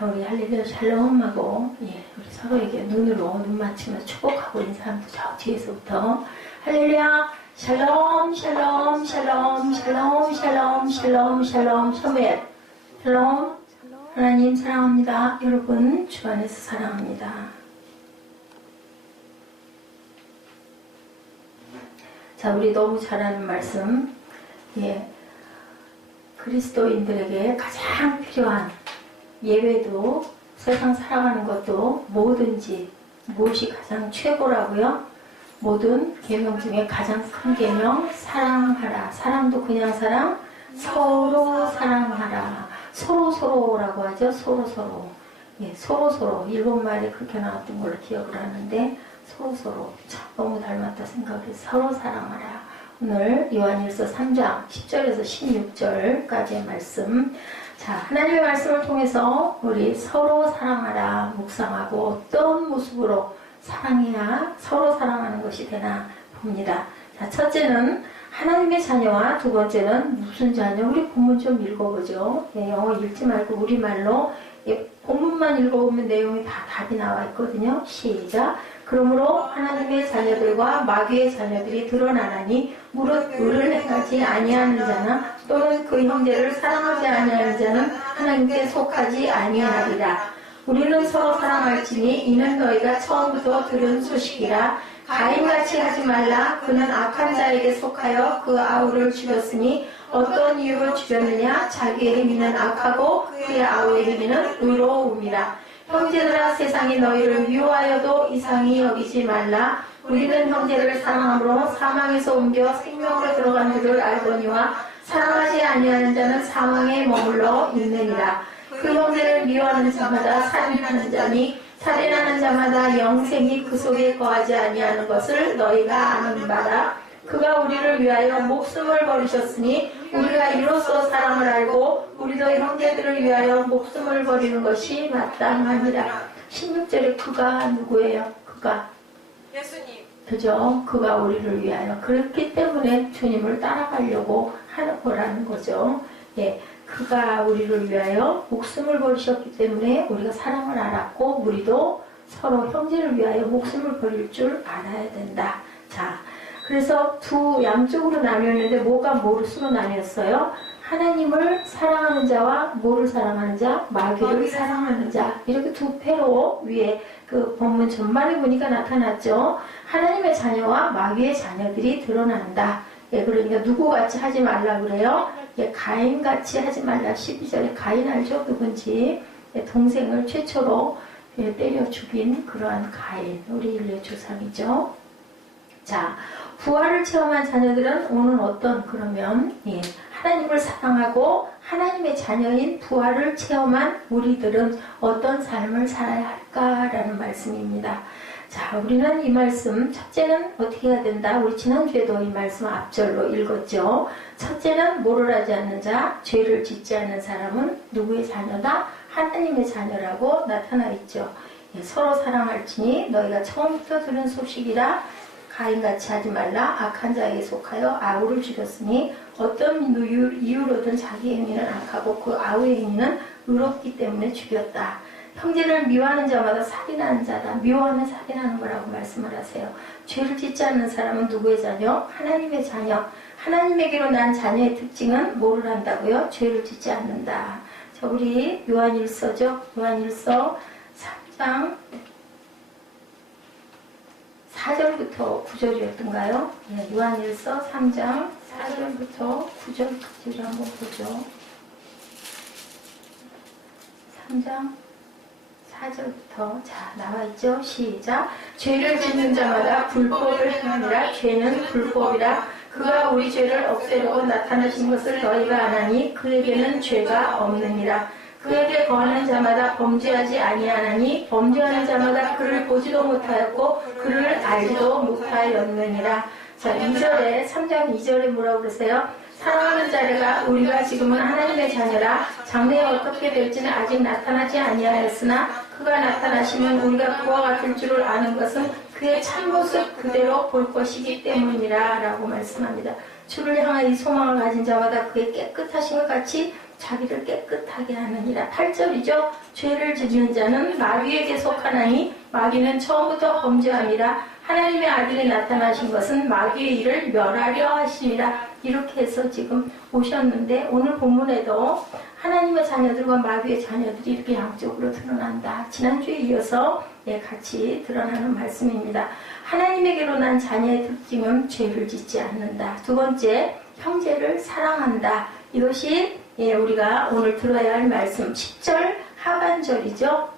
자, 우리 할렐루야 샬롬하고, 예, 우리 서로에게 눈으로 눈 맞추며 축복하고 있는 사람도 저 뒤에서부터 할렐루야 샬롬 샬롬 샬롬 샬롬 샬롬 샬롬 샬롬 샬롬 샬롬. 하나님 사랑합니다. 여러분 주 안에서 사랑합니다. 자, 우리 너무 잘 아는 말씀, 예, 그리스도인들에게 가장 필요한, 예외도 세상 살아가는 것도 뭐든지 무엇이 가장 최고라고요? 모든 계명 중에 가장 큰 계명, 사랑하라. 사랑도 그냥 사랑, 서로 사랑하라. 서로서로라고 하죠. 서로서로. 예, 서로서로. 일본말에 그렇게 나왔던 걸로 기억을 하는데, 서로서로. 참 너무 닮았다 생각을 해서 서로 사랑하라. 오늘 요한일서 3장 10절에서 16절까지의 말씀. 자, 하나님의 말씀을 통해서 우리 서로 사랑하라 묵상하고 어떤 모습으로 사랑해야 서로 사랑하는 것이 되나 봅니다. 자, 첫째는 하나님의 자녀와 두 번째는 무슨 자녀? 우리 본문 좀 읽어보죠. 예, 영어 읽지 말고 우리말로, 예, 본문만 읽어보면 내용이 다 답이 나와 있거든요. 시작. 그러므로 하나님의 자녀들과 마귀의 자녀들이 드러나나니 무릇 의를 행하지 아니하는 자나 또는 그 형제를 사랑하지 아니하는 자는 하나님께 속하지 아니하리라. 우리는 서로 사랑할지니 이는 너희가 처음부터 들은 소식이라. 가인같이 하지 말라. 그는 악한 자에게 속하여 그 아우를 죽였으니 어떤 이유로 죽였느냐? 자기의 행위는 악하고 그의 아우의 행위는 의로움이라. 형제들아, 세상이 너희를 미워하여도 이상히 여기지 말라. 우리는 형제를 사랑함으로 사망에서 옮겨 생명으로 들어간 줄을 알거니와 사랑하지 아니하는 자는 사망에 머물러 있느니라. 그 형제를 미워하는 자마다 살인하는 자니 살인하는 자마다 영생이 그 속에 거하지 아니하는 것을 너희가 아는 바라. 그가 우리를 위하여 목숨을 버리셨으니 우리가 이로써 사랑을 알고 우리도 형제들을 위하여 목숨을 버리는 것이 마땅하니라. 16절에 그가 누구예요? 그가 예수님. 그죠? 그가 우리를 위하여. 그렇기 때문에 주님을 따라가려고 하는 거라는 거죠. 예, 그가 우리를 위하여 목숨을 버리셨기 때문에 우리가 사랑을 알았고 우리도 서로 형제를 위하여 목숨을 버릴 줄 알아야 된다. 자, 그래서 두 양쪽으로 나뉘었는데 뭐가 뭐로 나뉘었어요? 하나님을 사랑하는 자와 뭐를 사랑하는 자? 마귀를 사랑하는 자. 이렇게 두 패로 위에 그 본문 전반에 보니까 나타났죠. 하나님의 자녀와 마귀의 자녀들이 드러난다. 예, 그러니까 누구같이 하지 말라 그래요? 예, 가인같이 하지 말라. 12절에 가인 알죠? 누군지. 예, 동생을 최초로 예, 때려 죽인 그러한 가인. 우리 인류의 조상이죠. 자, 부활을 체험한 자녀들은 오늘 어떤, 그러면 예, 하나님을 사랑하고 하나님의 자녀인 부활을 체험한 우리들은 어떤 삶을 살아야 할까라는 말씀입니다. 자, 우리는 이 말씀, 첫째는 어떻게 해야 된다? 우리 지난주에도 이 말씀 앞절로 읽었죠. 첫째는 뭐를 하지 않는 자, 죄를 짓지 않는 사람은 누구의 자녀다? 하나님의 자녀라고 나타나 있죠. 예, 서로 사랑할지니 너희가 처음부터 들은 소식이라. 가인같이 하지 말라. 악한 자에게 속하여 아우를 죽였으니 어떤 이유로든 자기 행위는 악하고 그 아우의 행위는 의롭기 때문에 죽였다. 형제를 미워하는 자마다 살인하는 자다. 미워하면 살인하는 거라고 말씀을 하세요. 죄를 짓지 않는 사람은 누구의 자녀? 하나님의 자녀. 하나님에게로 난 자녀의 특징은 뭐를 한다고요? 죄를 짓지 않는다. 자, 우리 요한일서죠. 요한일서 3장 4절부터 9절이었던가요? 네, 요한일서 3장 4절부터 9절까지를 한번 보죠. 3장 4절부터 자 나와있죠. 시작. 죄를 짓는 자마다 불법을 행하니라. 죄는 불법이라. 그가 우리 죄를 없애려고 나타나신 것을 너희가 아나니 그에게는 죄가 없느니라. 그에게 거하는 자마다 범죄하지 아니하나니 범죄하는 자마다 그를 보지도 못하였고 그를 알지도 못하였느니라. 자, 2절에 3장 2절에 뭐라고 그러세요? 사랑하는 자들아, 우리가 지금은 하나님의 자녀라. 장래에 어떻게 될지는 아직 나타나지 아니하였으나 그가 나타나시면 우리가 그와 같을 줄을 아는 것은 그의 참모습 그대로 볼 것이기 때문이라 라고 말씀합니다. 주를 향한 이 소망을 가진 자마다 그의 깨끗하신 것 같이 자기를 깨끗하게 하느니라. 8절이죠. 죄를 짓는 자는 마귀에게 속하나니 마귀는 처음부터 범죄함이라. 하나님의 아들이 나타나신 것은 마귀의 일을 멸하려 하심이라. 이렇게 해서 지금 오셨는데 오늘 본문에도 하나님의 자녀들과 마귀의 자녀들이 이렇게 양쪽으로 드러난다. 지난주에 이어서 같이 드러나는 말씀입니다. 하나님에게로 난 자녀의 특징은 죄를 짓지 않는다. 두 번째, 형제를 사랑한다. 이것이 우리가 오늘 들어야 할 말씀 10절 하반절이죠.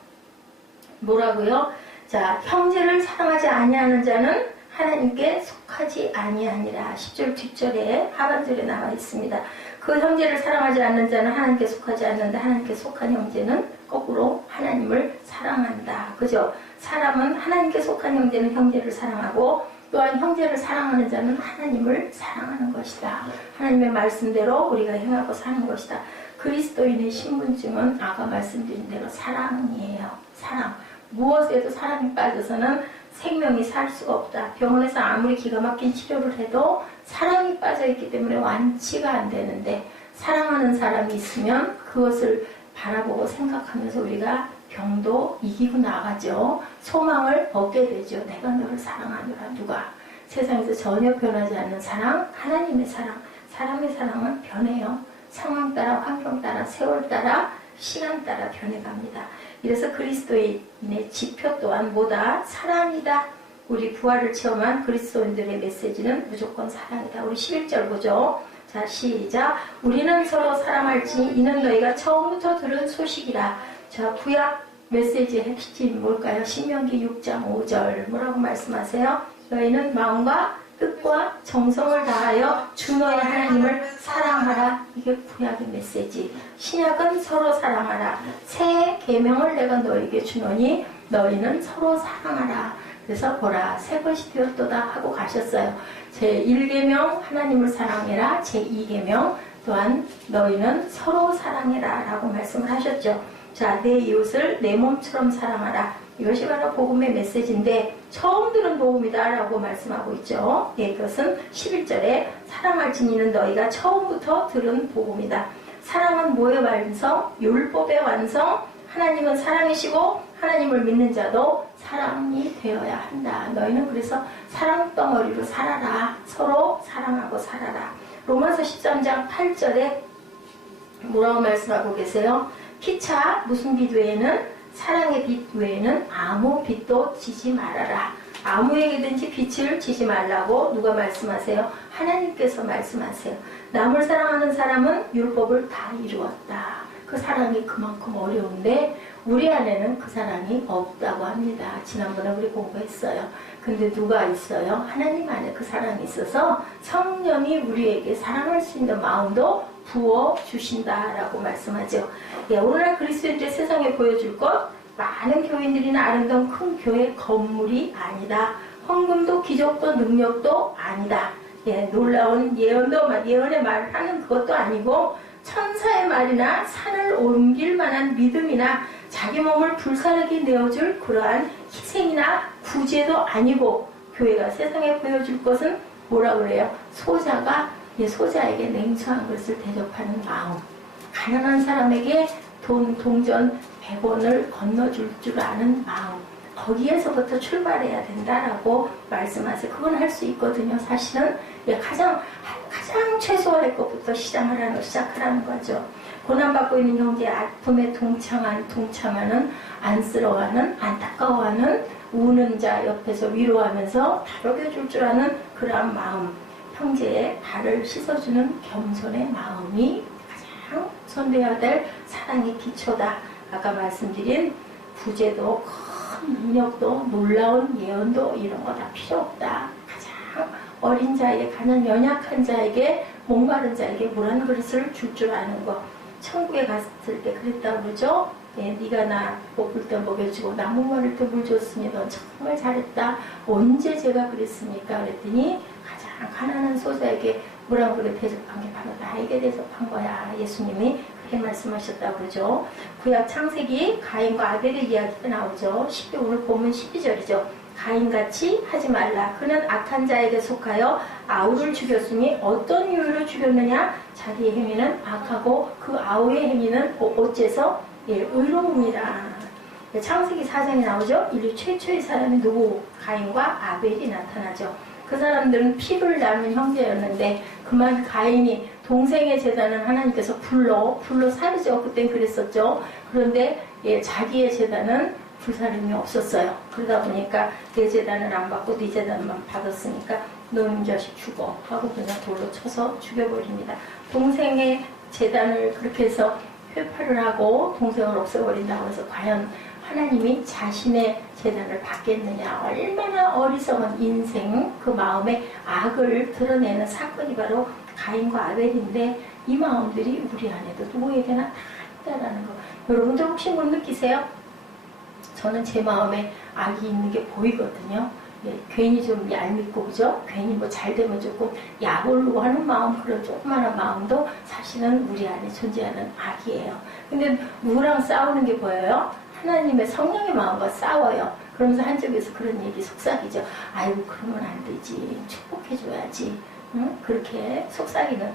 뭐라고요? 자, 형제를 사랑하지 아니하는 자는 하나님께 속하지 아니하니라. 10절 뒷절에 하반절에 나와 있습니다. 그 형제를 사랑하지 않는 자는 하나님께 속하지 않는다. 하나님께 속한 형제는 거꾸로 하나님을 사랑한다. 그죠? 사람은 하나님께 속한 형제는 형제를 사랑하고 또한 형제를 사랑하는 자는 하나님을 사랑하는 것이다. 하나님의 말씀대로 우리가 행하고 사는 것이다. 그리스도인의 신분증은 아까 말씀드린 대로 사랑이에요. 사랑. 무엇에도 사랑이 빠져서는 생명이 살 수가 없다. 병원에서 아무리 기가 막힌 치료를 해도 사랑이 빠져있기 때문에 완치가 안 되는데 사랑하는 사람이 있으면 그것을 바라보고 생각하면서 우리가 병도 이기고 나가죠. 소망을 얻게 되죠. 내가 너를 사랑하노라. 누가? 세상에서 전혀 변하지 않는 사랑, 하나님의 사랑. 사람의 사랑은 변해요. 상황 따라, 환경 따라, 세월 따라, 시간 따라 변해갑니다. 이래서 그리스도인의 지표 또한 뭐다? 사랑이다. 우리 부활을 체험한 그리스도인들의 메시지는 무조건 사랑이다. 우리 11절 보죠. 자, 시작. 우리는 서로 사랑할지 이는 너희가 처음부터 들은 소식이라. 자, 구약 메시지의 핵심이 뭘까요? 신명기 6장 5절 뭐라고 말씀하세요? 너희는 마음과 뜻과 정성을 다하여 주 너희 하나님을 사랑하라. 이게 구약의 메시지. 신약은 서로 사랑하라. 새 계명을 내가 너희에게 주노니 너희는 서로 사랑하라. 그래서 보라 새 것이 되었도다 하고 가셨어요. 제1계명 하나님을 사랑해라. 제2계명 또한 너희는 서로 사랑해라 라고 말씀을 하셨죠. 자, 내 이웃을 내 몸처럼 사랑하라. 이것이 바로 복음의 메시지인데 처음 들은 복음이다 라고 말씀하고 있죠. 이것은 11절에 사랑할지니는 너희가 처음부터 들은 복음이다. 사랑은 뭐의 완성? 율법의 완성. 하나님은 사랑이시고 하나님을 믿는 자도 사랑이 되어야 한다. 너희는 그래서 사랑 덩어리로 살아라. 서로 사랑하고 살아라. 로마서 13장 8절에 뭐라고 말씀하고 계세요? 피차 무슨 빛 외에는 사랑의 빛 외에는 아무 빛도 지지 말아라. 아무에게든지 빛을 지지 말라고 누가 말씀하세요? 하나님께서 말씀하세요. 남을 사랑하는 사람은 율법을 다 이루었다. 그 사랑이 그만큼 어려운데 우리 안에는 그 사랑이 없다고 합니다. 지난번에 우리 공부했어요. 근데 누가 있어요? 하나님 안에 그 사랑이 있어서 성령이 우리에게 사랑할 수 있는 마음도 부어주신다라고 말씀하죠. 예, 오늘날 그리스도인들 세상에 보여줄 것 많은 교인들이나 아름다운 큰 교회 건물이 아니다. 헌금도 기적도 능력도 아니다. 예, 놀라운 예언의 말을 하는 그것도 아니고 천사의 말이나 산을 옮길 만한 믿음이나 자기 몸을 불사르게 내어줄 그러한 희생이나 구제도 아니고 교회가 세상에 보여줄 것은 뭐라 그래요? 소자에게 냉소한 것을 대접하는 마음. 가난한 사람에게 동전 100원을 건너줄 줄 아는 마음. 거기에서부터 출발해야 된다라고 말씀하세요. 그건 할 수 있거든요. 사실은 가장 최소한의 것부터 시작하라는 거죠. 고난받고 있는 형제의 아픔에 동참하는 안쓰러워하는 안타까워하는 우는 자 옆에서 위로하면서 다독여줄 줄 아는 그러한 마음. 형제의 발을 씻어주는 겸손의 마음이 가장 선배해야 될 사랑의 기초다. 아까 말씀드린 부제도 큰 능력도 놀라운 예언도 이런 거 다 필요 없다. 가장 어린 자에게 가장 연약한 자에게 목마른 자에게 물 한 그릇을 줄 아는 거. 천국에 갔을 때 그랬다고 그러죠. 예, 네가 나 목을 때 먹여주고 나 목마를 때 물 줬으니 넌 정말 잘했다. 언제 제가 그랬습니까? 그랬더니 가장 가난한 소자에게 물 한 그릇 대접한 게 바로 나에게 대접한 거야. 예수님이 그렇게 말씀하셨다고 그러죠. 구약 창세기 가인과 아벨의 이야기가 나오죠. 오늘 본문 12절이죠. 가인같이 하지 말라. 그는 악한 자에게 속하여 아우를 죽였으니 어떤 이유로 죽였느냐? 자기의 행위는 악하고 그 아우의 행위는 어째서 의로움이라. 창세기 4장에 나오죠. 인류 최초의 사람이 누구? 가인과 아벨이 나타나죠. 그 사람들은 피를 나눈 형제였는데 그만 가인이 동생의 제단은 하나님께서 불로 사르죠. 그땐 그랬었죠. 그런데 자기의 제단은 불사름이 없었어요. 그러다 보니까 내 제단을 안 받고 네 제단만 받았으니까 너는 자식 죽어 하고 그냥 돌로 쳐서 죽여버립니다. 동생의 제단을 그렇게 해서 회파를 하고 동생을 없애버린다고 해서 과연 하나님이 자신의 제단을 받겠느냐. 얼마나 어리석은 인생, 그 마음의 악을 드러내는 사건이 바로 가인과 아벨인데 이 마음들이 우리 안에도 누구에게나 다 있다라는 거. 여러분들 혹시 못 느끼세요? 저는 제 마음에 악이 있는 게 보이거든요. 괜히 좀 얄밉고, 그죠? 괜히 뭐 잘 되면 조금 약올르고 하는 마음, 그런 조그마한 마음도 사실은 우리 안에 존재하는 악이에요. 근데 누구랑 싸우는 게 보여요? 하나님의 성령의 마음과 싸워요. 그러면서 한쪽에서 그런 얘기 속삭이죠. 아이고, 그러면 안 되지. 축복해줘야지. 응? 그렇게 속삭이는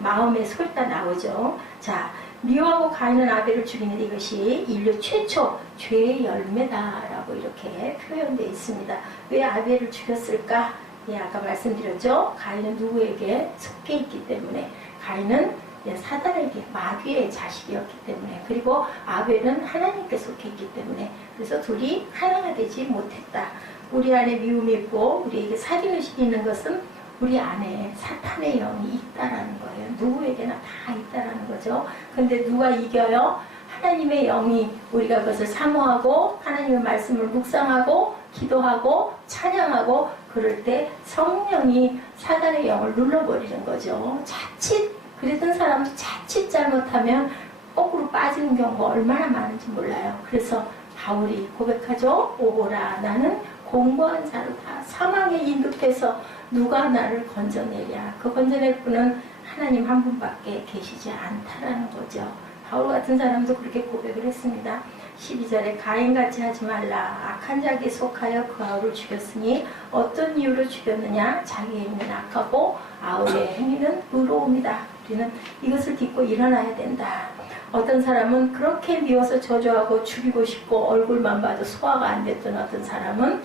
마음의 소리가 나오죠. 자, 미워하고 가인은 아벨을 죽이는데 이것이 인류 최초 죄의 열매다라고 이렇게 표현되어 있습니다. 왜 아벨을 죽였을까? 아까 말씀드렸죠. 가인은 누구에게 속해 있기 때문에. 가인은 사단에게, 마귀의 자식이었기 때문에. 그리고 아벨은 하나님께 속해 있기 때문에. 그래서 둘이 하나가 되지 못했다. 우리 안에 미움이 있고 우리에게 살인을 시키는 것은 우리 안에 사탄의 영이 있다라는 거예요. 누구에게나 다 있다라는 거죠. 근데 누가 이겨요? 하나님의 영이, 우리가 그것을 사모하고 하나님의 말씀을 묵상하고 기도하고 찬양하고 그럴 때 성령이 사단의 영을 눌러버리는 거죠. 자칫 그랬던 사람도 자칫 잘못하면 거꾸로 빠지는 경우가 얼마나 많은지 몰라요. 그래서 바울이 고백하죠. 오보라, 나는 공고한 자로 다 사망에 인도해서 누가 나를 건져내랴. 그 건져낼 분은 하나님 한 분밖에 계시지 않다라는 거죠. 바울 같은 사람도 그렇게 고백을 했습니다. 12절에 가인같이 하지 말라. 악한 자에게 속하여 그 아우를 죽였으니 어떤 이유로 죽였느냐. 자기의 행위는 악하고 아우의 행위는 의로움이다. 우리는 이것을 딛고 일어나야 된다. 어떤 사람은 그렇게 미워서 저주하고 죽이고 싶고 얼굴만 봐도 소화가 안 됐던 어떤 사람은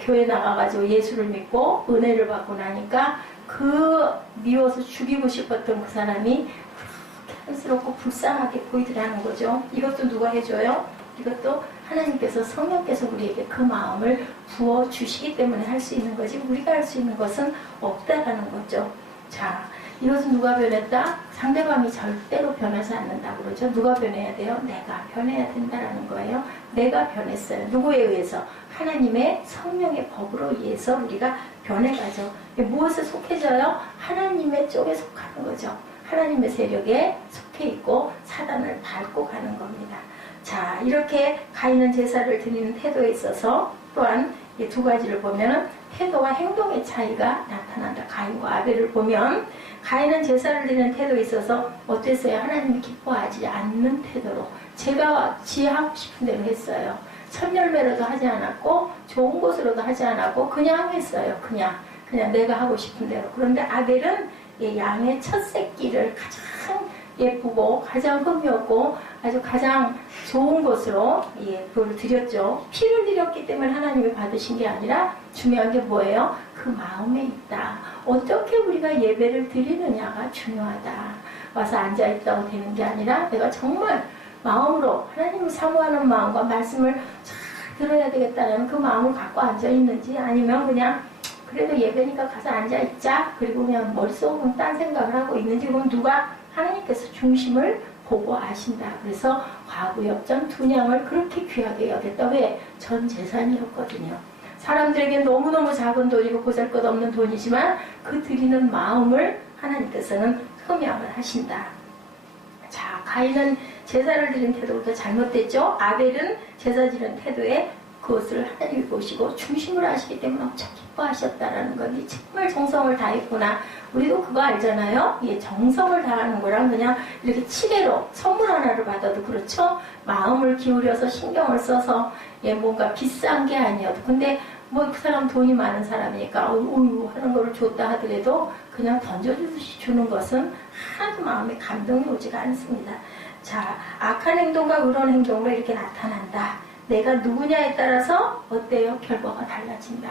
교회 나가가지고 예수를 믿고 은혜를 받고 나니까 그 미워서 죽이고 싶었던 그 사람이 그렇게 한스럽고 불쌍하게 보이더라는 거죠. 이것도 누가 해줘요? 이것도 하나님께서, 성령께서 우리에게 그 마음을 부어주시기 때문에 할 수 있는 거지, 우리가 할 수 있는 것은 없다라는 거죠. 자, 이것은 누가 변했다? 상대방이 절대로 변하지 않는다고 그러죠. 누가 변해야 돼요? 내가 변해야 된다라는 거예요. 내가 변했어요. 누구에 의해서? 하나님의 성령의 법으로 의해서 우리가 변해가죠. 무엇에 속해져요? 하나님의 쪽에 속하는 거죠. 하나님의 세력에 속해 있고 사단을 밟고 가는 겁니다. 자, 이렇게 가인은 제사를 드리는 태도에 있어서 또한 이 두 가지를 보면은 태도와 행동의 차이가 나타난다. 가인과 아벨을 보면 가인은 제사를 드리는 태도에 있어서 어땠어요? 하나님이 기뻐하지 않는 태도로 제가 하고 싶은 대로 했어요. 천열매로도 하지 않았고 좋은 것으로도 하지 않았고 그냥 했어요. 그냥 내가 하고 싶은 대로. 그런데 아벨은 양의 첫 새끼를 가장 예쁘고 가장 흠이 없고 아주 가장 좋은 것으로 그걸 드렸죠. 피를 드렸기 때문에 하나님이 받으신 게 아니라 중요한 게 뭐예요? 그 마음에 있다. 어떻게 우리가 예배를 드리느냐가 중요하다. 와서 앉아있다고 되는 게 아니라 내가 정말 마음으로 하나님을 사모하는 마음과 말씀을 잘 들어야 되겠다는 그 마음을 갖고 앉아있는지, 아니면 그냥 그래도 예배니까 가서 앉아있자, 그리고 그냥 머릿속으로 딴 생각을 하고 있는지, 그럼 누가? 하나님께서 중심을 보고 아신다. 그래서 과구역전 두 냥을 그렇게 귀하게 여겼다. 왜? 전 재산이었거든요. 사람들에게 너무너무 작은 돈이고 보잘것없는 돈이지만 그 드리는 마음을 하나님께서는 흠양을 하신다. 자, 가인은 제사를 드린 태도가 잘못됐죠. 아벨은 제사 드리는 태도에 그것을 하나님이 보시고 중심으로 하시기 때문에 엄청 기뻐하셨다라는 건 정말 정성을 다했구나. 우리도 그거 알잖아요. 정성을 다하는 거랑 그냥 이렇게 치대로 선물 하나를 받아도 그렇죠. 마음을 기울여서 신경을 써서 뭔가 비싼 게 아니어도, 근데 뭐 그 사람 돈이 많은 사람이니까 우유 하는 거를 줬다 하더라도 그냥 던져주듯이 주는 것은 하나도 마음에 감동이 오지가 않습니다. 자, 악한 행동과 의로운 행동으로 이렇게 나타난다. 내가 누구냐에 따라서 어때요? 결과가 달라진다.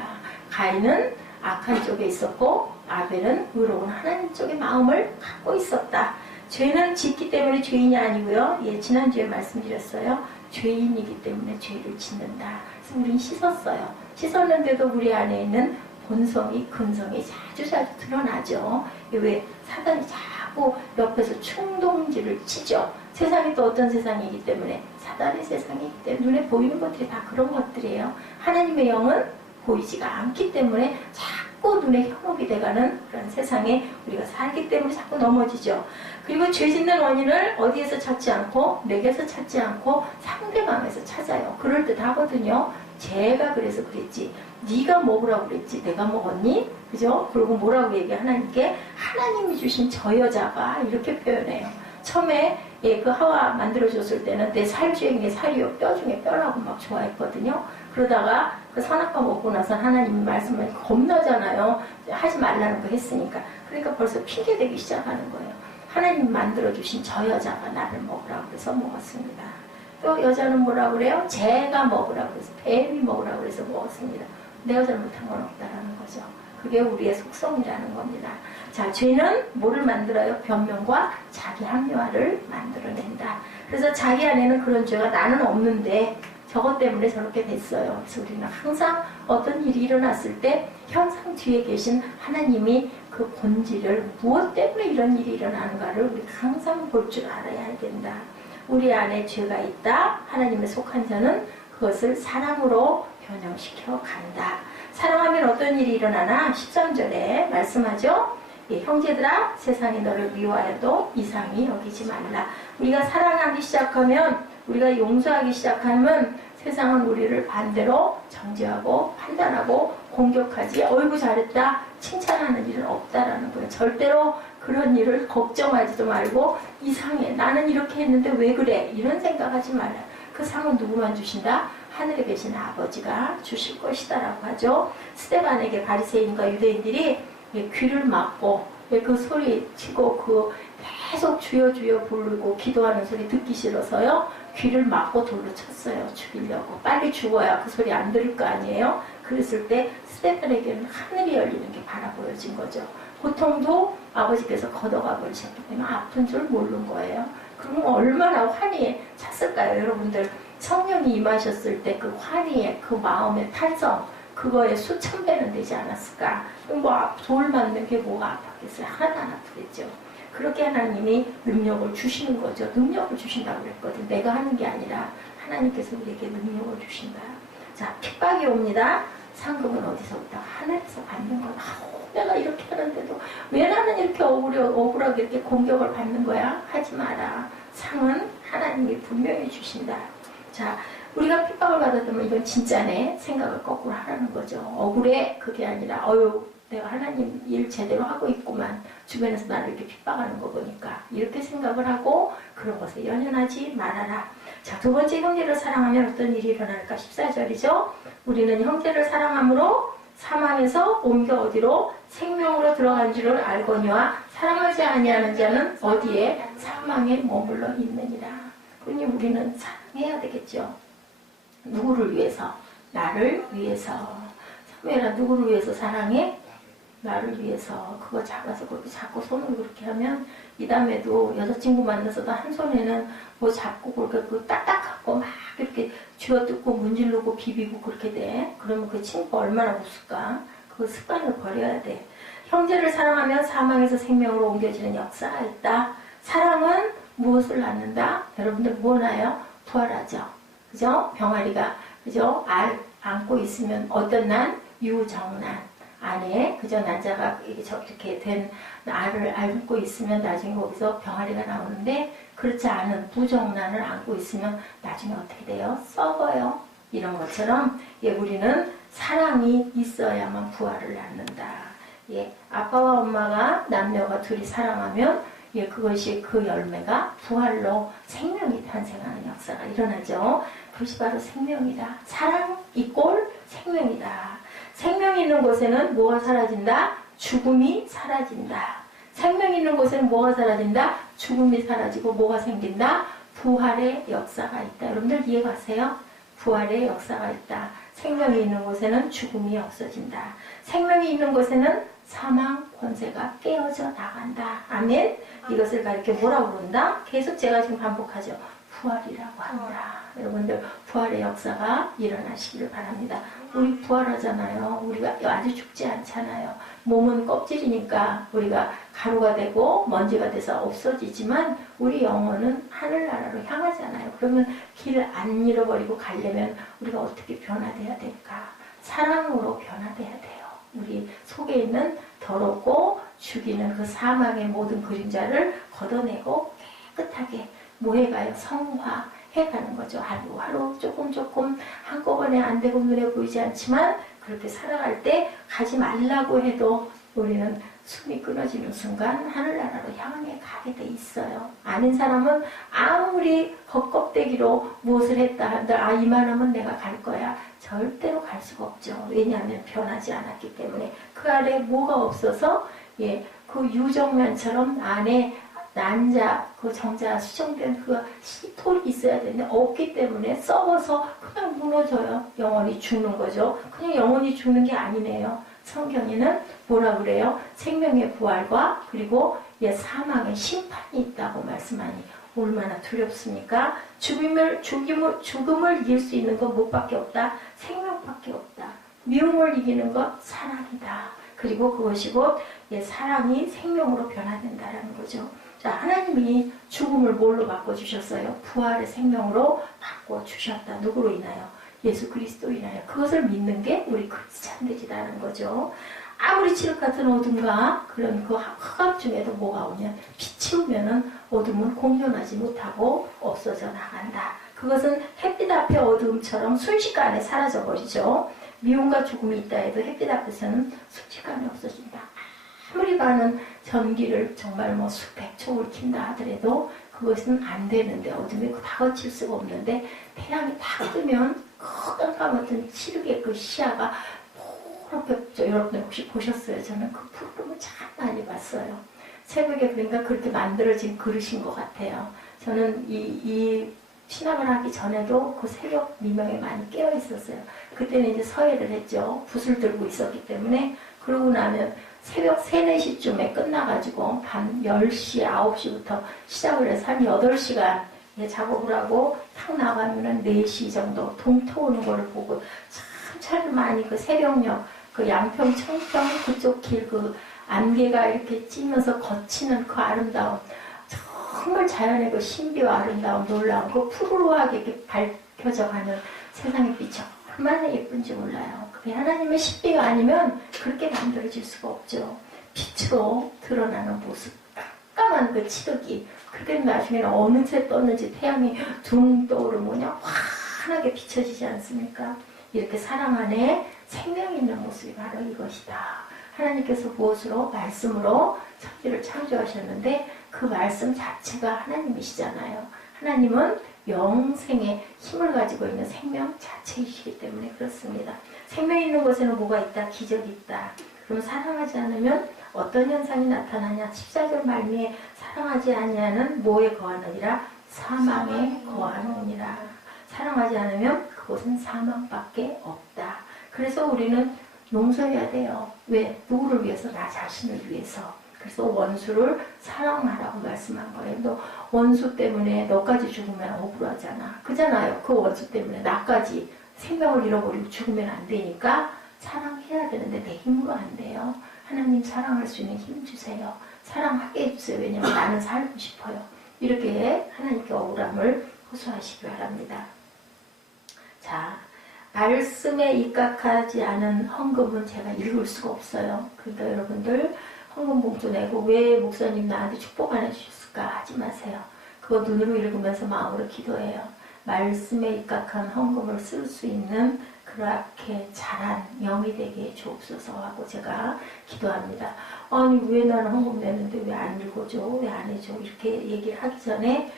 가인은 악한 쪽에 있었고 아벨은 의로운 하나님 쪽의 마음을 갖고 있었다. 죄는 짓기 때문에 죄인이 아니고요. 예, 지난주에 말씀드렸어요. 죄인이기 때문에 죄를 짓는다. 그래서 우린 씻었어요. 씻었는데도 우리 안에 있는 본성이, 근성이 자주 드러나죠. 왜? 사단이 자꾸 옆에서 충동질을 치죠. 세상이 또 어떤 세상이기 때문에, 사단의 세상이기 때문에 눈에 보이는 것들이 다 그런 것들이에요. 하나님의 영은 보이지가 않기 때문에 자꾸 눈에 현혹이 돼가는 그런 세상에 우리가 살기 때문에 자꾸 넘어지죠. 그리고 죄 짓는 원인을 어디에서 찾지 않고, 내게서 찾지 않고 상대방에서 찾아요. 그럴듯하거든요. 제가 그래서 그랬지, 네가 먹으라고 그랬지, 내가 먹었니? 그죠? 그리고 뭐라고 얘기해? 하나님께 하나님이 주신 저 여자가 이렇게 표현해요. 처음에 그 하와 만들어줬을 때는 내 살 중에 내 살이요, 뼈 중에 뼈라고 막 좋아했거든요. 그러다가 그 선악과 먹고 나서 하나님이 말씀을 겁나잖아요. 하지 말라는 거 했으니까. 그러니까 벌써 핑계대기 시작하는 거예요. 하나님 만들어주신 저 여자가 나를 먹으라고 해서 먹었습니다. 또 여자는 뭐라고 그래요? 제가 먹으라고 해서, 뱀이 먹으라고 해서 먹었습니다. 내가 잘못한 건 없다라는 거죠. 그게 우리의 속성이라는 겁니다. 자, 죄는 뭐를 만들어요? 변명과 자기 합리화를 만들어낸다. 그래서 자기 안에는 그런 죄가 나는 없는데 저것 때문에 저렇게 됐어요. 그래서 우리는 항상 어떤 일이 일어났을 때 현상 뒤에 계신 하나님이 그 본질을, 무엇 때문에 이런 일이 일어나는가를 우리가 항상 볼 줄 알아야 된다. 우리 안에 죄가 있다. 하나님의 속한 자는 그것을 사랑으로 변형시켜 간다. 사랑하면 어떤 일이 일어나나? 13절에 말씀하죠. 예, 형제들아, 세상이 너를 미워해도 이상히 여기지 말라. 우리가 사랑하기 시작하면, 우리가 용서하기 시작하면 세상은 우리를 반대로 정죄하고 판단하고 공격하지, 어이구 잘했다 칭찬하는 일은 없다라는 거예요. 절대로 그런 일을 걱정하지도 말고, 이상해, 나는 이렇게 했는데 왜 그래, 이런 생각하지 말라. 그 상은 누구만 주신다? 하늘에 계신 아버지가 주실 것이다 라고 하죠. 스데반에게 바리새인과 유대인들이 귀를 막고 그 소리 치고 그 계속 주여 주여 부르고 기도하는 소리 듣기 싫어서요, 귀를 막고 돌로 쳤어요. 죽이려고. 빨리 죽어야 그 소리 안 들을 거 아니에요. 그랬을 때 스데반에게는 하늘이 열리는 게 바라보여진 거죠. 고통도 아버지께서 걷어가 버리셨기 때문에 아픈 줄 모르는 거예요. 그러면 얼마나 환희에 찼을까요? 여러분들, 성령이 임하셨을 때 그 환희에, 그 마음의 탄성, 그거에 수천 배는 되지 않았을까? 뭐 돌 맞는 게 뭐가 아팠겠어요? 하나도 안 아프겠죠. 그렇게 하나님이 능력을 주시는 거죠. 능력을 주신다고 그랬거든. 내가 하는 게 아니라 하나님께서 우리에게 능력을 주신다. 자, 핍박이 옵니다. 상급은 어디서부터? 하늘에서 받는 거야. 내가 이렇게 하는데도 왜 나는 이렇게 억울하게 이렇게 공격을 받는 거야? 하지 마라. 상은 하나님이 분명히 주신다. 자, 우리가 핍박을 받았다면 이건 진짜네 생각을 거꾸로 하라는 거죠. 억울해, 그게 아니라 내가 하나님 일 제대로 하고 있구만, 주변에서 나를 이렇게 핍박하는 거 보니까, 이렇게 생각을 하고 그런 것에 연연하지 말아라. 자, 두 번째, 형제를 사랑하면 어떤 일이 일어날까? 14절이죠. 우리는 형제를 사랑함으로 사망에서 옮겨 어디로? 생명으로 들어간 줄을 알거니와 사랑하지 아니하는 자는 어디에? 사망에 머물러 있느니라. 그러니 우리는 사랑해야 되겠죠. 누구를 위해서? 나를 위해서. 사무엘아, 누구를 위해서 사랑해? 나를 위해서. 그거 잡아서 그렇게 잡고 손을 그렇게 하면, 이 다음에도 여자친구 만나서도 한 손에는 뭐 잡고 그렇게 그 딱딱하고 막 이렇게 쥐어뜯고 문지르고 비비고 그렇게 돼. 그러면 그 친구가 얼마나 웃을까? 그 습관을 버려야 돼. 형제를 사랑하면 사망에서 생명으로 옮겨지는 역사가 있다. 사랑은 무엇을 낳는다? 여러분들 뭐 낳아요? 부활하죠. 그죠? 병아리가, 그죠? 알 안고 있으면 어떤 난? 유정난. 안에, 그죠? 난자가 이렇게 된 알을 안고 있으면 나중에 거기서 병아리가 나오는데, 그렇지 않은 부정난을 안고 있으면 나중에 어떻게 돼요? 썩어요. 이런 것처럼, 예, 우리는 사랑이 있어야만 부활을 낳는다. 예, 아빠와 엄마가, 남녀가 둘이 사랑하면, 예, 그것이, 그 열매가 부활로 생명이 탄생하는 역사가 일어나죠. 그것이 바로 생명이다. 사랑 이꼴 생명이다. 생명이 있는 곳에는 뭐가 사라진다? 죽음이 사라진다. 생명이 있는 곳에는 뭐가 사라진다? 죽음이 사라지고 뭐가 생긴다? 부활의 역사가 있다. 여러분들 이해가세요? 부활의 역사가 있다. 생명이 있는 곳에는 죽음이 없어진다. 생명이 있는 곳에는 사망 권세가 깨어져 나간다. 아멘. 이것을 가리켜 뭐라고 부른다? 계속 제가 지금 반복하죠. 부활이라고 합니다. 여러분들 부활의 역사가 일어나시기를 바랍니다. 우리 부활하잖아요. 우리가 아주 죽지 않잖아요. 몸은 껍질이니까 우리가 가루가 되고 먼지가 돼서 없어지지만 우리 영혼은 하늘나라로 향하잖아요. 그러면 길 안 잃어버리고 가려면 우리가 어떻게 변화돼야 될까? 사랑으로 변화돼야 돼요. 우리 속에 있는 더럽고 죽이는 그 사망의 모든 그림자를 걷어내고 깨끗하게 뭐해가요? 성화해가는 거죠. 하루하루 조금 한꺼번에 안 되고 눈에 보이지 않지만 그렇게 살아갈 때 가지 말라고 해도 우리는 숨이 끊어지는 순간 하늘나라로 향해 가게 돼 있어요. 아닌 사람은 아무리 겉껍데기로 무엇을 했다 한들 이만하면 내가 갈 거야. 절대로 갈 수가 없죠. 왜냐하면 변하지 않았기 때문에. 그 안에 뭐가 없어서 그 유정면처럼 안에 난자, 그 정자 수정된 그 톨이 있어야 되는데 없기 때문에 썩어서 그냥 무너져요. 영원히 죽는 거죠. 그냥 영원히 죽는 게 아니네요. 성경에는 뭐라 그래요? 생명의 부활과 그리고 사망의 심판이 있다고 말씀하니 얼마나 두렵습니까? 죽음을 이길 수 있는 건 무엇밖에 없다? 생명밖에 없다. 미움을 이기는 것 사랑이다. 그리고 그것이 곧 사랑이 생명으로 변화된다라는 거죠. 자, 하나님이 죽음을 뭘로 바꿔주셨어요? 부활의 생명으로 바꿔주셨다. 누구로 인하여? 예수 그리스도 인하여. 그것을 믿는 게 우리 크리스찬들이라는 거죠. 아무리 칠흑 같은 어둠과 그런 그 흑암 중에도 뭐가 오면 빛이 오면은 어둠은 공존하지 못하고 없어져 나간다. 그것은 햇빛 앞의 어둠처럼 순식간에 사라져버리죠. 미움과 죽음이 있다 해도 햇빛 앞에서는 순식간에 없어진다. 아무리 많은 전기를 정말 수백 촉을 킨다 하더라도 그것은 안 되는데 어둠이 다 거칠 수가 없는데 태양이 딱 뜨면 그 깜깜했던 칠흑의 그 시야가 포렇게 여러분들 혹시 보셨어요? 저는 그 푸름을 참 많이 봤어요. 새벽에 그러니까 그렇게 만들어진 그릇인 것 같아요. 저는 이 신학을 하기 전에도 그 새벽 미명에 많이 깨어 있었어요. 그때는 이제 서예를 했죠. 붓을 들고 있었기 때문에. 그러고 나면 새벽 3, 4시쯤에 끝나가지고 밤 10시, 9시부터 시작을 해서 한 8시간 작업을 하고 탁 나가면은 4시 정도 동터 오는 거를 보고 참 많이 그 새벽녘, 그 양평, 청평 그쪽 길 그 안개가 이렇게 찌면서 거치는 그 아름다움, 정말 자연의 그 신비와 아름다움, 놀라운 그 푸르르하게 이렇게 밝혀져 가는 세상의 빛이 얼마나 예쁜지 몰라요. 그게 하나님의 신비가 아니면 그렇게 만들어질 수가 없죠. 빛으로 드러나는 모습, 깜깜한 그 칠흑이 그렇게 나중에는 어느새 떴는지 태양이 둥 떠오르면 그냥 환하게 비춰지지 않습니까? 이렇게 사랑 안에 생명 있는 모습이 바로 이것이다. 하나님께서 무엇으로? 말씀으로 천지를 창조하셨는데 그 말씀 자체가 하나님이시잖아요. 하나님은 영생의 힘을 가지고 있는 생명 자체이시기 때문에 그렇습니다. 생명 있는 곳에는 뭐가 있다? 기적이 있다. 그럼 사랑하지 않으면 어떤 현상이 나타나냐? 14절 말미에 사랑하지 아니하는 뭐에 거하느니라? 사망에 거하느니라. 사랑하지 않으면 그곳은 사망밖에 없다. 그래서 우리는 용서해야 돼요. 왜? 누구를 위해서? 나 자신을 위해서. 그래서 원수를 사랑하라고 말씀한 거예요. 너 원수 때문에 너까지 죽으면 억울하잖아. 그잖아요. 그 원수 때문에 나까지 생명을 잃어버리고 죽으면 안 되니까 사랑해야 되는데 내 힘으로 안 돼요. 하나님 사랑할 수 있는 힘 주세요. 사랑하게 해주세요. 왜냐하면 나는 살고 싶어요. 이렇게 하나님께 억울함을 호소하시기 바랍니다. 자, 말씀에 입각하지 않은 헌금은 제가 읽을 수가 없어요. 그러니까 여러분들 헌금 봉투 내고 왜 목사님 나한테 축복 안 해주셨을까 하지 마세요. 그거 눈으로 읽으면서 마음으로 기도해요. 말씀에 입각한 헌금을 쓸 수 있는 그렇게 잘한 영이 되게 주옵소서 하고 제가 기도합니다. 아니 왜 나는 헌금 냈는데 왜 안 읽어줘? 왜 안 해줘? 이렇게 얘기를 하기 전에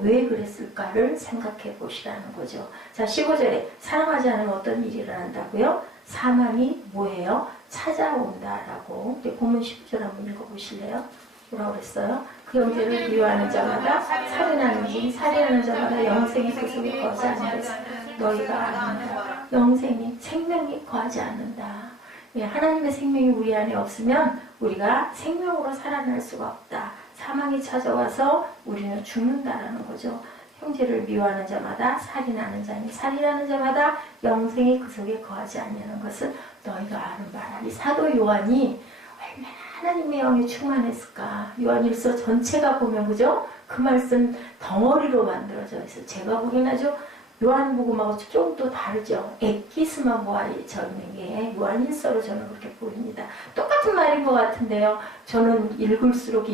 왜 그랬을까를 생각해 보시라는 거죠. 자, 15절에 사랑하지 않으면 어떤 일이 일어난다고요? 사망이 뭐예요? 찾아온다라고. 본문 10절 한번 읽어보실래요? 뭐라고 그랬어요? 그 형제를 미워하는 자마다 살인하는지 살인하는 자마다 영생이 그 속에 거하지 않는다. 너희가 아는다. 영생이 생명이 거하지 않는다. 예, 하나님의 생명이 우리 안에 없으면 우리가 생명으로 살아날 수가 없다. 사망이 찾아와서 우리는 죽는다라는 거죠. 형제를 미워하는 자마다 살인하는 자니 살인하는 자마다 영생이 그 속에 거하지 않냐는 것을 너희가 아는 바라. 이 사도 요한이 얼마나 하나님의 영에 충만했을까. 요한일서 전체가 보면 그죠? 그 말씀 덩어리로 만들어져 있어요. 제가 보기엔 아주 요한복음하고 좀 또 다르죠. 엑기스마 모아이 적는 게 요한일서로 저는 그렇게 보입니다. 똑같은 말인 것 같은데요. 저는 읽을수록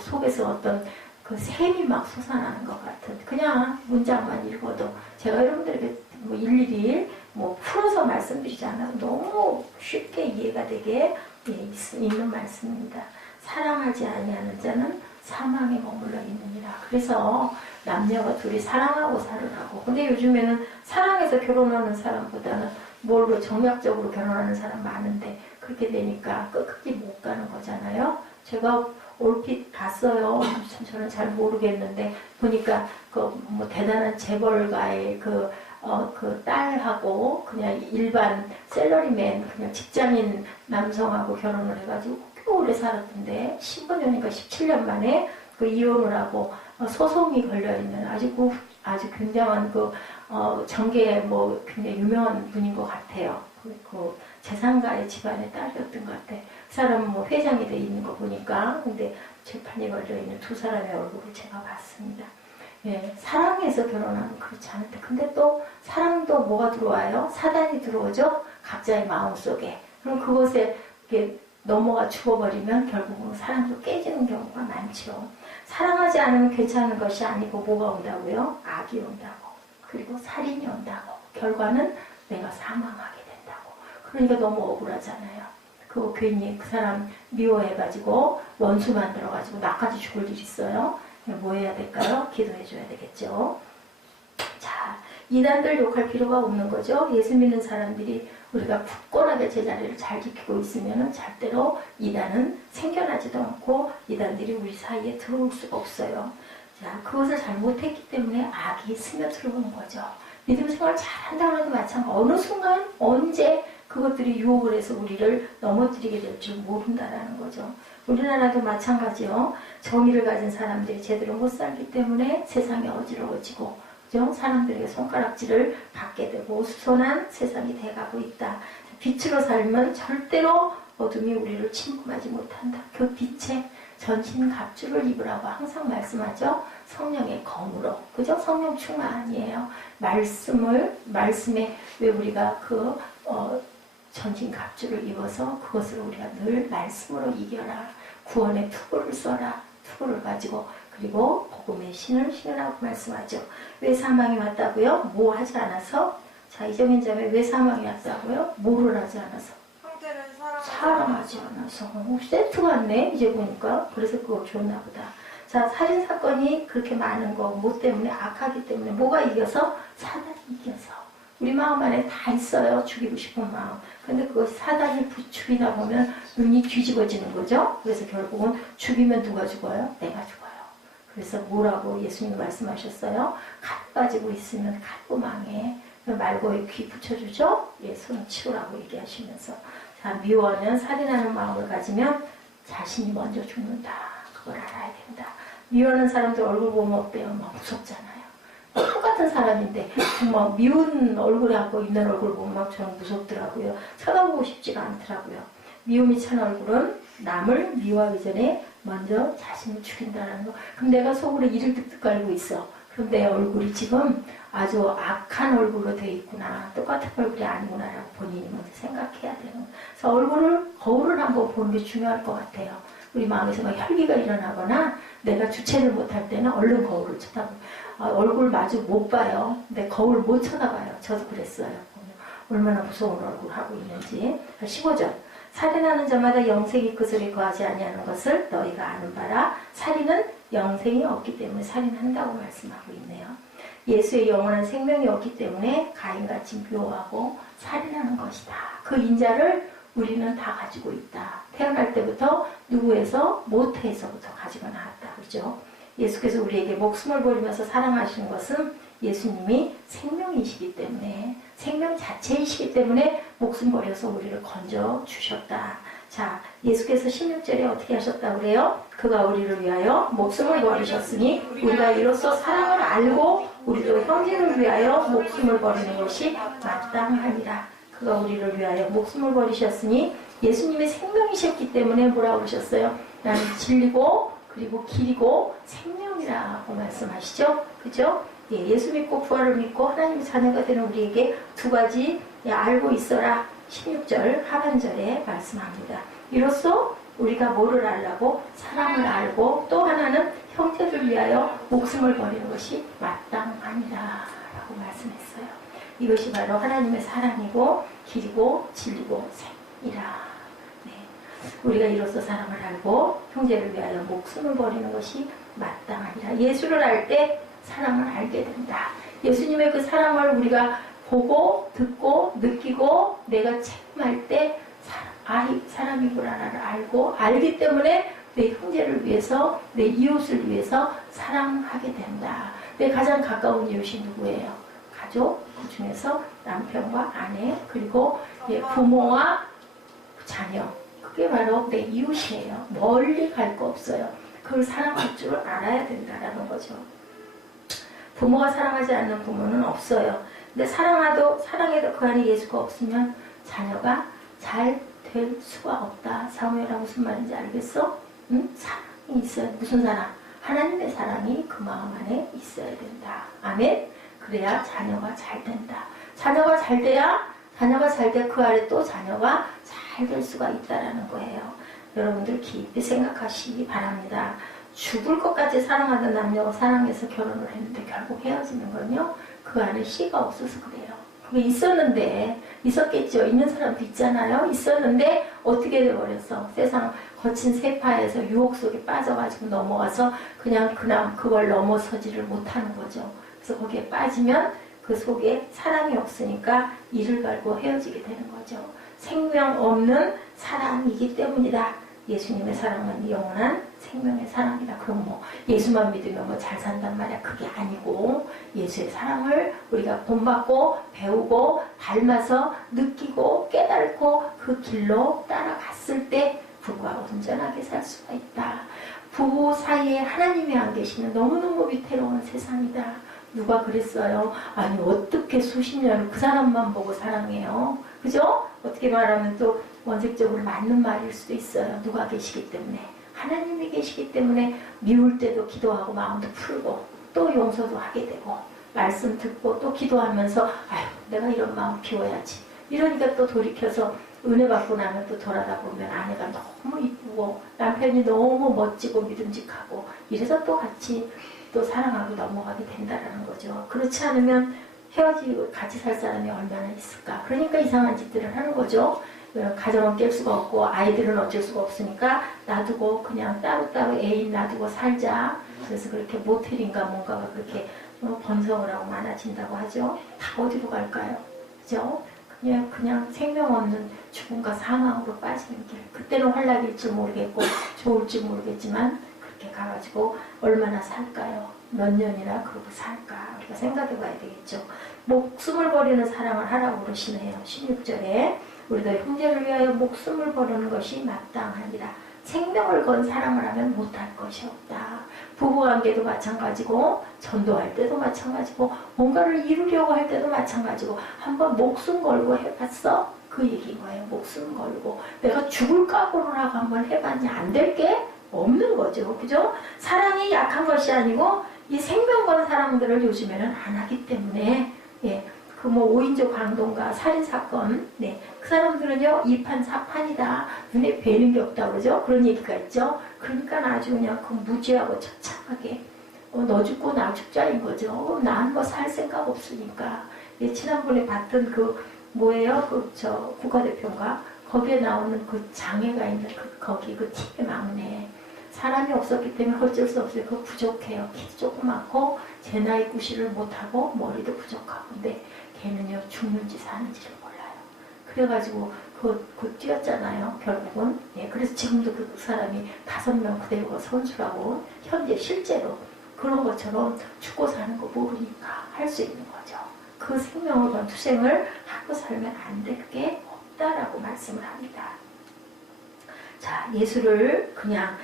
속에서 어떤 그 샘이 막 솟아나는 것 같은 그냥 문장만 읽어도 제가 여러분들에게 뭐 일일이 뭐 풀어서 말씀드리지 않아도 너무 쉽게 이해가 되게 있는 말씀입니다. 사랑하지 아니하는 자는 사망에 머물러 있느니라. 그래서 남녀가 둘이 사랑하고 살으라고. 근데 요즘에는 사랑해서 결혼하는 사람보다는 뭘로 정략적으로 결혼하는 사람 많은데 그렇게 되니까 끝까지 못 가는 거잖아요. 제가 얼핏 봤어요. 저는 잘 모르겠는데 보니까 그 뭐 대단한 재벌가의 그 딸하고 그냥 일반 셀러리맨 그냥 직장인 남성하고 결혼을 해가지고 꽤 오래 살았던데 15년인가 17년 만에 그 이혼을 하고 소송이 걸려있는 아주 굉장한 정계에 뭐 굉장히 유명한 분인 것 같아요. 그 재산가의 집안의 딸이었던 것 같아. 그 사람은 뭐 회장이 돼 있는 거 보니까. 근데 재판이 걸려있는 두 사람의 얼굴을 제가 봤습니다. 예, 사랑해서 결혼하면 그렇지 않은데 근데 또 사랑도 뭐가 들어와요? 사단이 들어오죠? 각자의 마음속에. 그럼 그것에 이렇게 넘어가 죽어버리면 결국은 사랑도 깨지는 경우가 많죠. 사랑하지 않으면 괜찮은 것이 아니고 뭐가 온다고요? 악이 온다고. 그리고 살인이 온다고. 결과는 내가 사망하게 된다고. 그러니까 너무 억울하잖아요. 그거 괜히 그 사람 미워해가지고 원수 만들어가지고 나까지 죽을 일 있어요. 뭐 해야 될까요? 기도해줘야 되겠죠. 자, 이단들 욕할 필요가 없는 거죠. 예수 믿는 사람들이 우리가 굳건하게 제자리를 잘 지키고 있으면 절대로 이단은 생겨나지도 않고 이단들이 우리 사이에 들어올 수가 없어요. 자, 그것을 잘못했기 때문에 악이 스며들어오는 거죠. 믿음 생활 잘한다고 해도 마찬가지. 어느 순간 언제 그것들이 유혹을 해서 우리를 넘어뜨리게 될 줄 모른다라는 거죠. 우리나라도 마찬가지요. 정의를 가진 사람들이 제대로 못 살기 때문에 세상이 어지러워지고 그죠? 사람들에게 손가락질을 받게 되고 수선한 세상이 돼가고 있다. 빛으로 살면 절대로 어둠이 우리를 침범하지 못한다. 그 빛에 전신 갑주를 입으라고 항상 말씀하죠. 성령의 검으로. 그죠? 성령 충만이에요. 말씀에 왜 우리가 전신 갑주를 입어서 그것을 우리가 늘 말씀으로 이겨라. 구원의 투구를 써라. 투구를 가지고 그리고 복음의 신을 신으라고 말씀하죠. 왜 사망이 왔다고요? 뭐 하지 않아서? 자, 이정인 자매 왜 사망이 왔다고요? 뭐를 하지 않아서? 형제를 사랑하지 않아서. 세트 같네 이제 보니까. 그래서 그거 좋나 보다. 자, 살인사건이 그렇게 많은 거 뭐 때문에? 악하기 때문에. 뭐가 이겨서? 사단이 이겨서. 우리 마음 안에 다 있어요. 죽이고 싶은 마음. 근데 그것이 사단이 죽이다 보면 눈이 뒤집어지는 거죠. 그래서 결국은 죽이면 누가 죽어요? 내가 죽어요. 그래서 뭐라고 예수님 말씀하셨어요? 칼 가지고 있으면 칼도 망해. 말고에 귀 붙여주죠? 예, 손 치우라고 얘기하시면서. 자, 미워하면 살인하는 마음을 가지면 자신이 먼저 죽는다. 그걸 알아야 된다. 미워하는 사람들 얼굴 보면 어때요? 막 무섭잖아요. 똑같은 사람인데 정말 미운 얼굴하고 있는 얼굴 보면 막 저는 무섭더라고요. 쳐다보고 싶지가 않더라고요. 미움이 찬 얼굴은 남을 미워하기 전에 먼저 자신을 죽인다는 거. 그럼 내가 속으로 이를 득득 깔고 있어. 그럼 내 얼굴이 지금 아주 악한 얼굴로 돼 있구나. 똑같은 얼굴이 아니구나라고 본인이 먼저 생각해야 되는 거예요. 그래서 거울을 한번 보는 게 중요할 것 같아요. 우리 마음에서 막 혈기가 일어나거나 내가 주체를 못할 때는 얼른 거울을 쳐다보고 얼굴 마주 못 봐요. 근데 거울 못 쳐다봐요. 저도 그랬어요. 얼마나 무서운 얼굴 하고 있는지. 15절. 살인하는 자마다 영생이 그 속에 거하지 아니하는 것을 너희가 아는 바라. 살인은 영생이 없기 때문에 살인한다고 말씀하고 있네요. 예수의 영원한 생명이 없기 때문에 가인같이 묘하고 살인하는 것이다. 그 인자를 우리는 다 가지고 있다. 태어날 때부터 누구에서 모태에서부터 가지고 나왔다. 그죠? 예수께서 우리에게 목숨을 버리면서 사랑하시는 것은 예수님이 생명이시기 때문에, 생명 자체이시기 때문에 목숨 버려서 우리를 건져 주셨다. 자, 예수께서 16절에 어떻게 하셨다고 그래요? 그가 우리를 위하여 목숨을 버리셨으니 우리가 이로써 사랑을 알고 우리도 형제를 위하여 목숨을 버리는 것이 마땅하니라. 그가 우리를 위하여 목숨을 버리셨으니 예수님의 생명이셨기 때문에 뭐라고 그러셨어요? 나는 진리고 그리고 길이고 생명이라고 말씀하시죠? 그죠? 예, 예수 믿고 부활을 믿고 하나님의 자녀가 되는 우리에게 두 가지 알고 있어라. 16절 하반절에 말씀합니다. 이로써 우리가 뭐를 알라고? 사랑을 알고 또 하나는 형제를 위하여 목숨을 버리는 것이 마땅하니라 라고 말씀했어요. 이것이 바로 하나님의 사랑이고 길이고 진리고 생이라. 네. 우리가 이로써 사랑을 알고 형제를 위하여 목숨을 버리는 것이 마땅하니라. 예수를 알 때 사랑을 알게 된다. 예수님의 그 사랑을 우리가 보고 듣고 느끼고 내가 체험할 때 사람이구나를 알고 알기 때문에 내 형제를 위해서 내 이웃을 위해서 사랑하게 된다. 내 가장 가까운 이웃이 누구예요? 가족, 그 중에서 남편과 아내 그리고 부모와 자녀. 그게 바로 내 이웃이에요. 멀리 갈 거 없어요. 그걸 사랑할 줄 알아야 된다라는 거죠. 부모가 사랑하지 않는 부모는 없어요. 근데 사랑해도 그 안에 예수가 없으면 자녀가 잘 될 수가 없다. 사무엘아 무슨 말인지 알겠어? 응? 사랑이 있어야 무슨 사랑? 하나님의 사랑이 그 마음 안에 있어야 된다. 아멘? 그래야 자녀가 잘 된다. 자녀가 잘 돼야 그 아래 또 자녀가 잘 될 수가 있다라는 거예요. 여러분들 깊이 생각하시기 바랍니다. 죽을 것까지 사랑하던 남녀가 사랑해서 결혼을 했는데 결국 헤어지는 건요. 그 안에 씨가 없어서 그래요. 그게 있었겠죠. 있는 사람도 있잖아요. 있었는데 어떻게 돼버렸어. 세상 거친 세파에서 유혹 속에 빠져가지고 넘어가서 그냥 그걸 넘어서지를 못하는 거죠. 그래서 거기에 빠지면 그 속에 사랑이 없으니까 이를 갈고 헤어지게 되는 거죠. 생명 없는 사랑이기 때문이다. 예수님의 사랑은 영원한 생명의 사랑이다. 그럼 뭐 예수만 믿으면 뭐 잘 산단 말이야. 그게 아니고 예수의 사랑을 우리가 본받고 배우고 닮아서 느끼고 깨닫고 그 길로 따라갔을 때 부부와 온전하게 살 수가 있다. 부부 사이에 하나님이 안 계시는 너무너무 위태로운 세상이다. 누가 그랬어요? 아니 어떻게 수십 년을 그 사람만 보고 사랑해요? 그죠? 어떻게 말하면 또 원색적으로 맞는 말일 수도 있어요. 누가 계시기 때문에. 하나님이 계시기 때문에 미울 때도 기도하고 마음도 풀고 또 용서도 하게 되고 말씀 듣고 또 기도하면서 아유 내가 이런 마음 비워야지. 이러니까 또 돌이켜서 은혜 받고 나면 또 돌아다 보면 아내가 너무 이쁘고 남편이 너무 멋지고 믿음직하고 이래서 또 같이 또 사랑하고 넘어가게 된다라는 거죠. 그렇지 않으면 헤어지고 같이 살 사람이 얼마나 있을까. 그러니까 이상한 짓들을 하는 거죠. 가정은 깰 수가 없고 아이들은 어쩔 수가 없으니까 놔두고 그냥 따로따로 애인 놔두고 살자. 그래서 그렇게 모텔인가 뭔가가 그렇게 번성을 하고 많아진다고 하죠. 다 어디로 갈까요? 그죠? 그냥 생명 없는 죽음과 사망으로 빠지는 길. 그때는 환락일지 모르겠고 좋을지 모르겠지만 그렇게 가가지고 얼마나 살까요? 몇 년이나 그러고 살까? 우리가 생각해 봐야 되겠죠. 목숨을 버리는 사랑을 하라고 그러시네요. 16절에 우리가 형제를 위하여 목숨을 버리는 것이 마땅하니라. 생명을 건 사랑을 하면 못할 것이 없다. 부부관계도 마찬가지고 전도할 때도 마찬가지고 뭔가를 이루려고 할 때도 마찬가지고 한번 목숨 걸고 해봤어? 그 얘기인 거예요. 목숨 걸고 내가 죽을 각오라고 한번 해봤냐? 안 될 게 없는 거죠. 그죠? 사랑이 약한 것이 아니고 이 생명 건 사람들을 요즘에는 안 하기 때문에 그 뭐 5인조 강도인가 살인사건 그 사람들은요 2판 4판이다 눈에 뵈는 게 없다 그러죠. 그런 얘기가 있죠. 그러니까 아주 그냥 그 무지하고 처참하게 너 죽고 나 죽자인 거죠. 난 뭐 살 생각 없으니까. 지난번에 봤던 그 뭐예요? 국가대표인가? 거기에 나오는 그 장애가 있는 거기 그 팀의 막내 사람이 없었기 때문에 어쩔 수 없어요. 그거 부족해요. 키도 조그맣고 제 나이 구실을 못하고 머리도 부족하고. 근데 걔는요 죽는지 사는지를 몰라요. 그래가지고 그 뛰었잖아요. 결국은. 예, 그래서 지금도 그 사람이 5명 그대로 선수라고 현재 실제로 그런 것처럼 죽고 사는 거 모르니까 할 수 있는 거죠. 그 생명을 건 투생을 하고 살면 안 될 게 없다라고 말씀을 합니다. 자, 예수를 그냥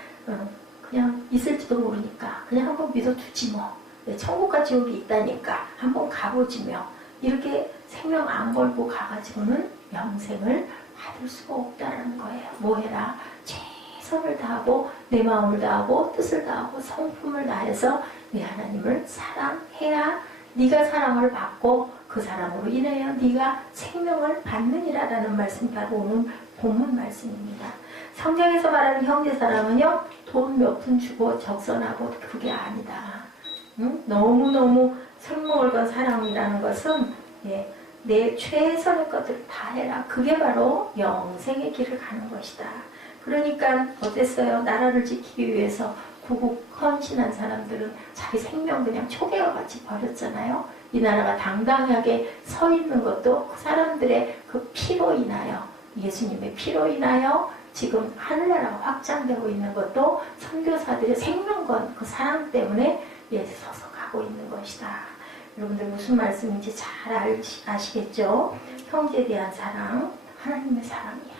있을지도 모르니까 그냥 한번 믿어두지 뭐. 천국과 지옥이 있다니까 한번 가보지며 이렇게 생명 안 걸고 가가지고는 영생을 받을 수가 없다는 거예요. 뭐 해라? 최선을 다하고 내 마음을 다하고 뜻을 다하고 성품을 다해서 내 하나님을 사랑해야 네가 사랑을 받고 그 사랑으로 인하여 네가 생명을 받느니라라는 말씀이 바로 오늘 본문 말씀입니다. 성경에서 말하는 형제사랑은요 돈 몇 푼 주고 적선하고 그게 아니다. 응? 너무너무 생명을 건 사랑이라는 것은 예, 내 최선의 것들을 다 해라. 그게 바로 영생의 길을 가는 것이다. 그러니까 어땠어요? 나라를 지키기 위해서 구국 헌신한 사람들은 자기 생명 그냥 초계와 같이 버렸잖아요. 이 나라가 당당하게 서 있는 것도 그 사람들의 그 피로 인하여, 예수님의 피로 인하여 지금 하늘나라가 확장되고 있는 것도 선교사들의 생명 건 그 사랑 때문에 서서 가고 있는 것이다. 여러분들 무슨 말씀인지 잘 아시겠죠? 형제에 대한 사랑, 하나님의 사랑이야.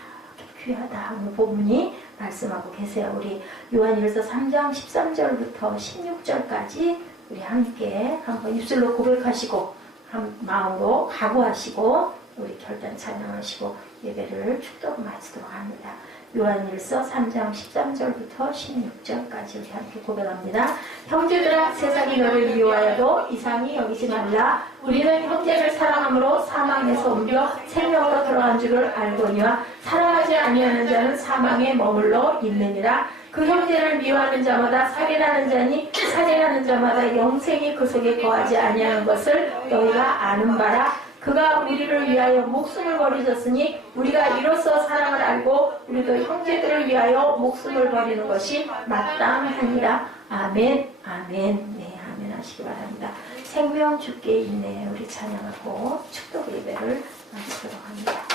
귀하다. 오늘 본문이 말씀하고 계세요. 우리 요한일서 3장 13절부터 16절까지 우리 함께 한번 입술로 고백하시고 마음으로 각오하시고 우리 결단 찬양하시고 예배를 축도로 마치도록 합니다. 요한일서 3장 13절부터 16절까지 우리 함께 고백합니다. 형제들아 세상이 너를 미워하여도 이상히 여기지 말라. 우리는 형제를 사랑함으로 사망에서 옮겨 생명으로 들어간 줄을 알거니와 사랑하지 아니하는 자는 사망에 머물러 있느니라. 그 형제를 미워하는 자마다 살인하는 자니 살인하는 자마다 영생이 그 속에 거하지 아니하는 것을 너희가 아는 바라. 그가 우리를 위하여 목숨을 버리셨으니 우리가 이로써 사랑을 알고 우리도 형제들을 위하여 목숨을 버리는 것이 마땅하니라. 아멘, 아멘. 네, 아멘 하시기 바랍니다. 생명 주께 있네. 우리 찬양하고 축복 예배를 마치도록 합니다.